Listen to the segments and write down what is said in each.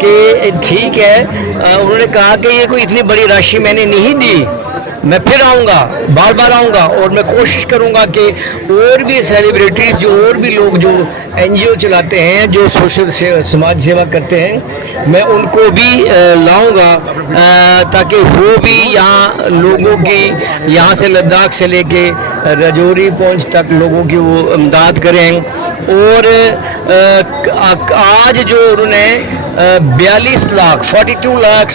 کہ ٹھیک ہے انہوں نے کہا کہ یہ کوئی اتنی بڑی راشی میں نے نہیں دی, میں پھر آؤں گا, بار بار آؤں گا, اور میں کوشش کروں گا کہ اور بھی سیلیبریٹیز جو اور بھی لوگ جو این جی او چلاتے ہیں, جو سوشل سماج سیوا کرتے ہیں, میں ان کو بھی لاؤں گا تاکہ وہ بھی یہاں لوگوں کی, یہاں سے لداخ سے لے کے راجوری پونچھ تک لوگوں کی وہ امداد کریں. اور آج جو انہوں نے 42 لاکھ 42 لاکھ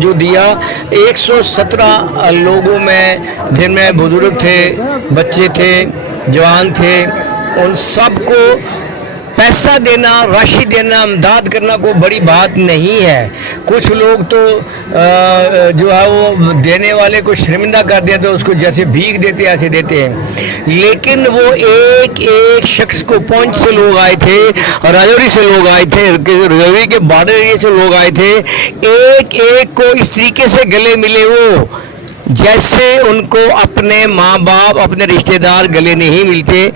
جو دیا 117 لوگوں میں, جن میں بزرگ تھے, بچے تھے, جوان تھے, ان سب کو پیسہ دینا, راشی دینا, امداد کرنا کوئی بڑی بات نہیں ہے. کچھ لوگ تو جو ہے وہ دینے والے کو شرمندہ کر دیتے, اس کو جیسے بھیک دیتے ایسے دیتے ہیں, لیکن وہ ایک ایک شخص کو پونچھ سے لوگ آئے تھے, راجوری سے لوگ آئے تھے, راجوری کے بارڈر ایریا سے لوگ آئے تھے, ایک ایک کو اس طریقے سے گلے ملے وہ جیسے ان کو اپنے ماں باپ, اپنے رشتہ دار گلے نہیں ملتے,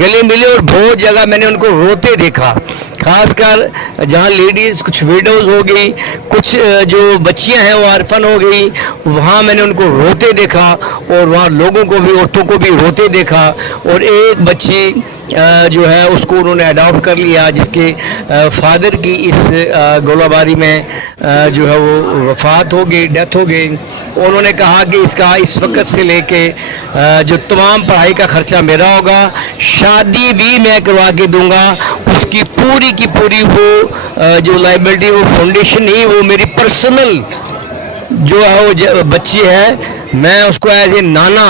گلے ملے. اور بہت جگہ میں نے ان کو روتے دیکھا, خاص کر جہاں لیڈیز کچھ ویڈوز ہو گئی, کچھ جو بچیاں ہیں وہ آرفن ہو گئی, وہاں میں نے ان کو روتے دیکھا, اور وہاں لوگوں کو بھی, عورتوں کو بھی روتے دیکھا. اور ایک بچی جو ہے اس کو انہوں نے اڈاپٹ کر لیا, جس کے فادر کی اس گولہ باری میں جو ہے وہ وفات ہو گئی, ڈیتھ ہو گئی. انہوں نے کہا کہ اس کا اس وقت سے لے کے جو تمام پڑھائی کا خرچہ میرا ہوگا, شادی بھی میں کروا کے دوں گا, اس کی پوری وہ جو لائبلٹی, وہ فاؤنڈیشن نہیں, وہ میری پرسنل جو ہے وہ بچی ہے, میں اس کو ایز اے نانا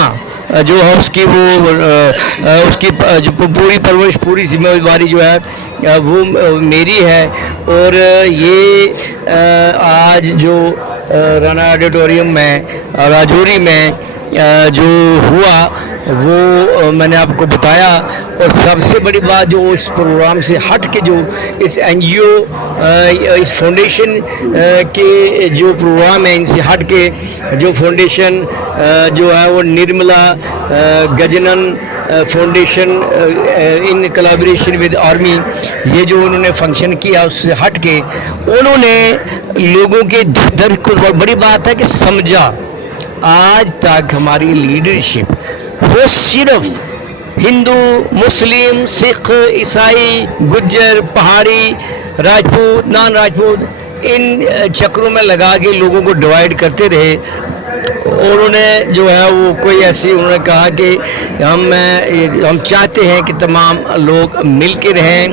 جو ہے اس کی وہ اس کی جو پوری پرورش, پوری ذمہ داری جو ہے وہ میری ہے. اور یہ آج جو رانا آڈیٹوریم میں راجوری میں جو ہوا وہ میں نے آپ کو بتایا. اور سب سے بڑی بات جو اس پروگرام سے ہٹ کے جو اس این جی او, اس فاؤنڈیشن کے جو پروگرام ہیں, ان سے ہٹ کے جو فاؤنڈیشن جو ہے وہ Nirmala Gajanan foundation in collaboration with army, یہ جو انہوں نے فنکشن کیا اس سے ہٹ کے انہوں نے لوگوں کے درد کو, بڑی بات ہے کہ سمجھا. آج تک ہماری لیڈرشپ وہ صرف ہندو, مسلم, سکھ, عیسائی, گجر, پہاڑی, راجپوت, نان راجپوت, ان چکروں میں لگا کے لوگوں کو ڈیوائیڈ کرتے رہے. انہوں نے جو ہے وہ کوئی ایسی, انہوں نے کہا کہ ہم چاہتے ہیں کہ تمام لوگ مل کے رہیں,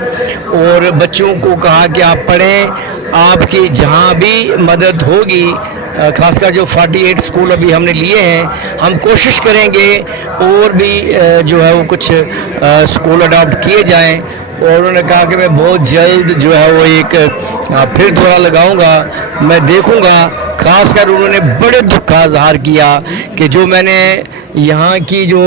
اور بچوں کو کہا کہ آپ پڑھیں, آپ کی جہاں بھی مدد ہوگی, خاص کر جو 48 اسکول ابھی ہم نے لیے ہیں, ہم کوشش کریں گے اور بھی جو ہے وہ کچھ اسکول اڈاپٹ کیے جائیں. اور انہوں نے کہا کہ میں بہت جلد جو ہے وہ ایک پھر دورہ لگاؤں گا, میں دیکھوں گا. خاص کر انہوں نے بڑے دکھ کا اظہار کیا کہ جو میں نے یہاں کی جو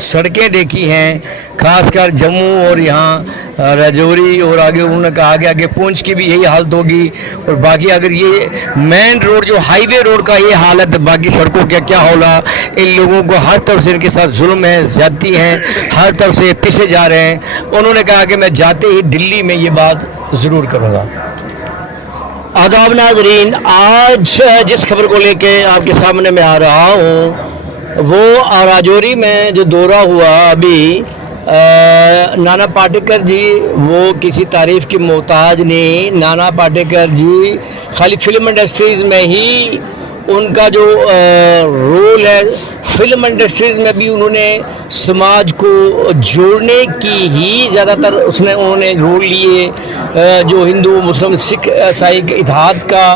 سڑکیں دیکھی ہیں, خاص کر جموں اور یہاں راجوری, اور آگے انہوں نے کہا کہ آگے پونچھ کی بھی یہی حالت ہوگی, اور باقی اگر یہ مین روڈ جو ہائی وے روڈ کا یہ حالت, باقی سڑکوں کا کیا ہوگا. ان لوگوں کو ہر طرف سے ان کے ساتھ ظلم ہے, زیادتی ہیں, ہر طرف سے پیچھے جا رہے ہیں. انہوں نے کہا کہ میں جاتے ہی دلی میں یہ بات ضرور کروں گا. آداب ناظرین, آج جس خبر کو لے کے آپ کے سامنے میں آ رہا ہوں وہ راجوری میں جو دورہ ہوا ابھی, نانا پاٹیکر جی وہ کسی تعریف کی محتاج نہیں. نانا پاٹیکر جی خالی فلم انڈسٹریز میں ہی ان کا جو رول ہے, فلم انڈسٹریز میں بھی انہوں نے سماج کو جوڑنے کی ہی زیادہ تر انہوں نے رول لیے, جو ہندو, مسلم, سکھ, عیسائی کے اتحاد کا.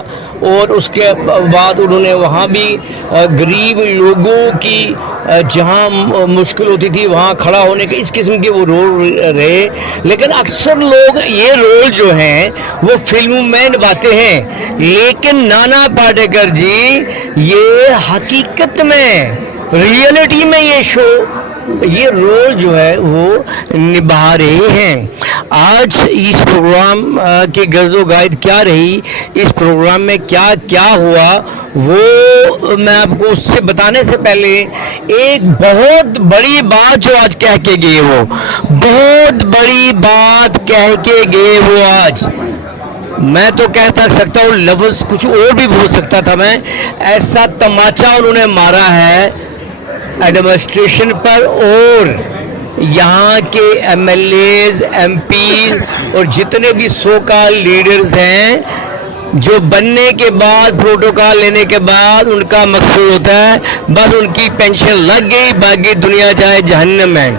اور اس کے بعد انہوں نے وہاں بھی غریب لوگوں کی جہاں مشکل ہوتی تھی وہاں کھڑا ہونے کے, اس قسم کے وہ رول رہے. لیکن اکثر لوگ یہ رول جو ہیں وہ فلموں میں نبھاتے ہیں, لیکن نانا پاٹیکر جی یہ حقیقت میں, ریئلٹی میں یہ رول جو ہے وہ نبھا رہے ہیں. آج اس پروگرام کی غرض و غائد کیا رہی, اس پروگرام میں کیا کیا ہوا, وہ میں آپ کو اس سے بتانے سے پہلے ایک بہت بڑی بات جو آج کہہ کے گئے, وہ بہت بڑی بات کہہ کے گئے وہ آج میں تو کہہ سکتا ہوں لفظ کچھ اور بھی بول سکتا تھا میں. ایسا تماچا انہوں نے مارا ہے ایڈمنسٹریشن پر اور یہاں کے MLAs MPs اور جتنے بھی سو کال لیڈرز ہیں جو بننے کے بعد پروٹوکال لینے کے بعد ان کا مقصود ہوتا ہے بس ان کی پینشن لگ گئی باقی دنیا جائے جہنم ہے.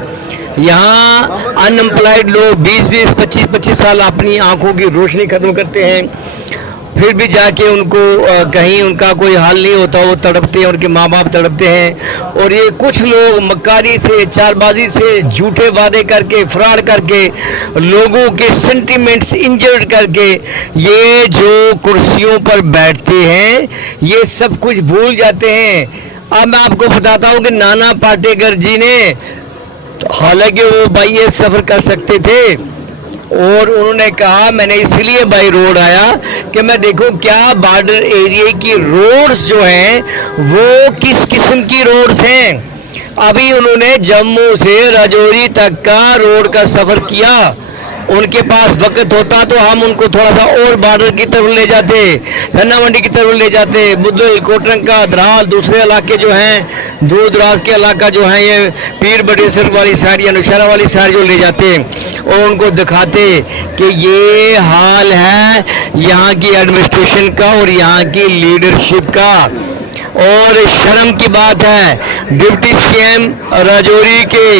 یہاں ان امپلائڈ لوگ 20 25 سال اپنی آنکھوں کی روشنی ختم کرتے ہیں پھر بھی جا کے ان کو کہیں ان کا کوئی حال نہیں ہوتا, وہ تڑپتے ہیں, ان کے ماں باپ تڑپتے ہیں. اور یہ کچھ لوگ مکاری سے چال بازی سے جھوٹے وعدے کر کے فراڈ کر کے لوگوں کے سینٹیمنٹس انجرڈ کر کے یہ جو کرسیوں پر بیٹھتے ہیں یہ سب کچھ بھول جاتے ہیں. اب میں آپ کو بتاتا ہوں کہ نانا پاٹیکر جی نے حالانکہ وہ بائی ایئر سفر کر سکتے تھے اور انہوں نے کہا میں نے اس لیے بائی روڈ آیا کہ میں دیکھوں کیا بارڈر ایریے کی روڈز جو ہیں وہ کس قسم کی روڈز ہیں. ابھی انہوں نے جموں سے راجوری تک کا روڈ کا سفر کیا. ان کے پاس وقت ہوتا تو ہم ان کو تھوڑا سا اور بارڈر کی طرف لے جاتے, دھنا منڈی کی طرف لے جاتے, بدھوئی کوٹرنکا درال دوسرے علاقے جو ہیں دور دراز کے علاقہ جو ہیں یہ پیر بڑی سر والی سائڈ یا نوشہرہ والی سائڈ جو لے جاتے اور ان کو دکھاتے کہ یہ حال ہے یہاں کی ایڈمنسٹریشن کا اور یہاں کی لیڈرشپ کا. اور شرم کی بات ہے ڈپٹی سی ایم راجوری کے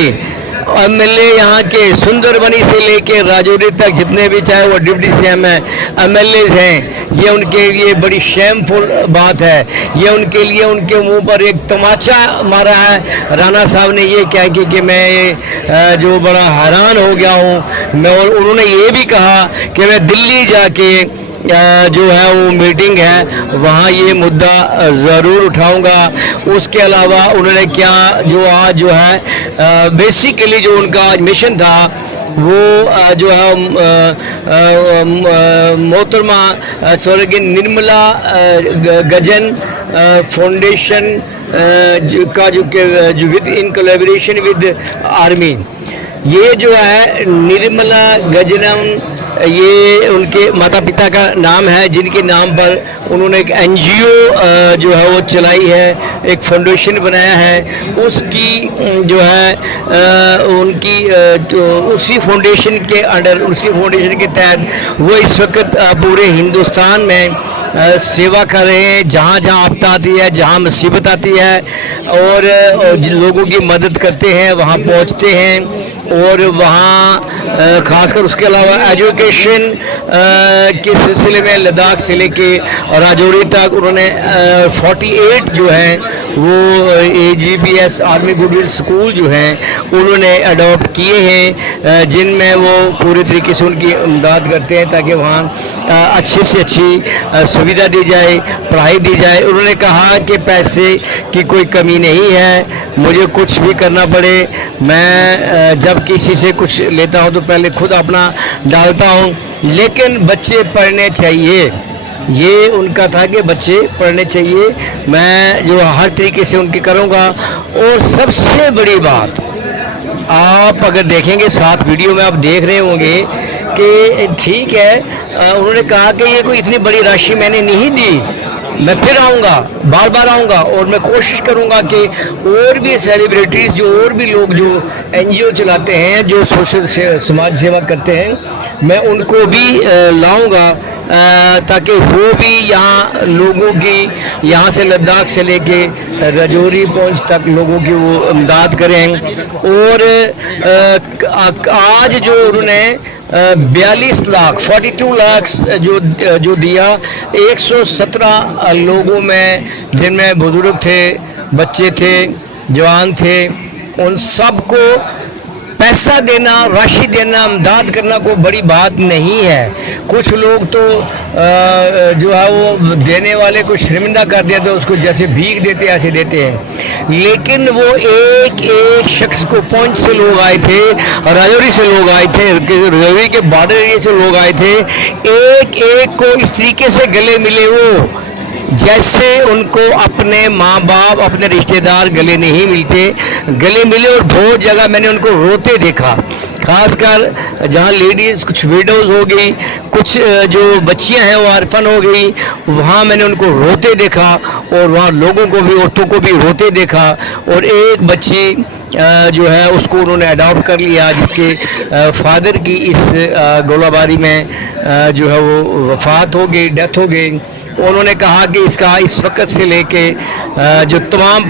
ایم ایل اے یہاں کے سندر بنی سے لے کے راجوری تک جتنے بھی چاہے وہ ڈپٹی سی ایم ہیں ایم ایل ایز ہیں یہ ان کے لیے بڑی شیمفل بات ہے. یہ ان کے لیے ان کے منہ پر ایک تماچا مارا ہے رانا صاحب نے یہ کہہ کے کہ میں جو بڑا حیران ہو گیا ہوں میں. اور انہوں نے یہ بھی کہا کہ میں دلی جا کے جو ہے وہ میٹنگ ہے وہاں یہ مدعا ضرور اٹھاؤں گا. اس کے علاوہ انہوں نے کیا جو آج جو ہے بیسیکلی جو ان کا آج مشن تھا وہ جو ہے محترمہ سورگن نرملا گجن فاؤنڈیشن کا جو with in collaboration with army یہ جو ہے نرملا گجنم یہ ان کے ماتا پتا کا نام ہے جن کے نام پر انہوں نے ایک این جی او جو ہے وہ چلائی ہے, ایک فاؤنڈیشن بنایا ہے. اس کی جو ہے ان کی اسی فاؤنڈیشن کے انڈر اسی فاؤنڈیشن کے تحت وہ اس وقت پورے ہندوستان میں سیوا کر رہے ہیں. جہاں جہاں آفت آتی ہے جہاں مصیبت آتی ہے اور لوگوں کی مدد کرتے ہیں وہاں پہنچتے ہیں. اور وہاں خاص کر اس کے علاوہ ایجوکیشن کے سلسلے میں لداخ سے لے کے راجوری تک انہوں نے 48 جو ہیں وہ A G P S army goodwill school جو ہیں انہوں نے اڈاپٹ کیے ہیں جن میں وہ پورے طریقے سے ان کی امداد کرتے ہیں تاکہ وہاں اچھی سے اچھی سویدھا دی جائے, پڑھائی دی جائے. انہوں نے کہا کہ پیسے کی کوئی کمی نہیں ہے, مجھے کچھ بھی کرنا پڑے میں جب کسی سے کچھ لیتا ہوں تو پہلے خود اپنا ڈالتا ہوں لیکن بچے پڑھنے چاہیے. یہ ان کا تھا کہ بچے پڑھنے چاہیے, میں جو ہر طریقے سے ان کی کروں گا. اور سب سے بڑی بات آپ اگر دیکھیں گے ساتھ ویڈیو میں آپ دیکھ رہے ہوں گے کہ ٹھیک ہے انہوں نے کہا کہ یہ کوئی اتنی بڑی راشی میں نے نہیں دی, میں پھر آؤں گا بار بار آؤں گا اور میں کوشش کروں گا کہ اور بھی سیلیبریٹیز جو اور بھی لوگ جو این جی او چلاتے ہیں جو سوشل سماج سیوا کرتے ہیں میں ان کو بھی لاؤں گا تاکہ وہ بھی یہاں لوگوں کی یہاں سے لداخ سے لے کے راجوری پہنچ تک لوگوں کی وہ امداد کریں. اور آج جو انہوں نے 42 لاکھ 42 لاکھ جو دیا 117 لوگوں میں جن میں بزرگ تھے, بچے تھے, جوان تھے, ان سب کو پیسہ دینا راشی دینا امداد کرنا کوئی بڑی بات نہیں ہے. کچھ لوگ تو جو ہے وہ دینے والے کو شرمندہ کر دیتے اس کو جیسے بھیک دیتے ایسے دیتے ہیں, لیکن وہ ایک ایک شخص کو پونچھ سے لوگ آئے تھے, راجوری سے لوگ آئے تھے, راجوری کے بارڈر ایریا سے لوگ آئے تھے, ایک ایک کو اس طریقے سے گلے ملے وہ جیسے ان کو اپنے ماں باپ اپنے رشتہ دار گلے نہیں ملتے، گلے ملے، اور بہت جگہ میں نے ان کو روتے دیکھا، خاص کر جہاں لیڈیز کچھ ویڈوز ہو گئی، کچھ جو بچیاں ہیں وہ آرفن ہو گئی، وہاں میں نے ان کو روتے دیکھا، اور وہاں لوگوں کو بھی، عورتوں کو بھی روتے دیکھا، اور ایک بچی جو ہے اس کو انہوں نے اڈاپٹ کر لیا، جس کے فادر کی اس گولہ باری میں جو ہے وہ وفات ہو گئی، ڈیتھ ہو گئی۔ انہوں نے کہا کہ اس کا اس وقت سے لے کے جو تمام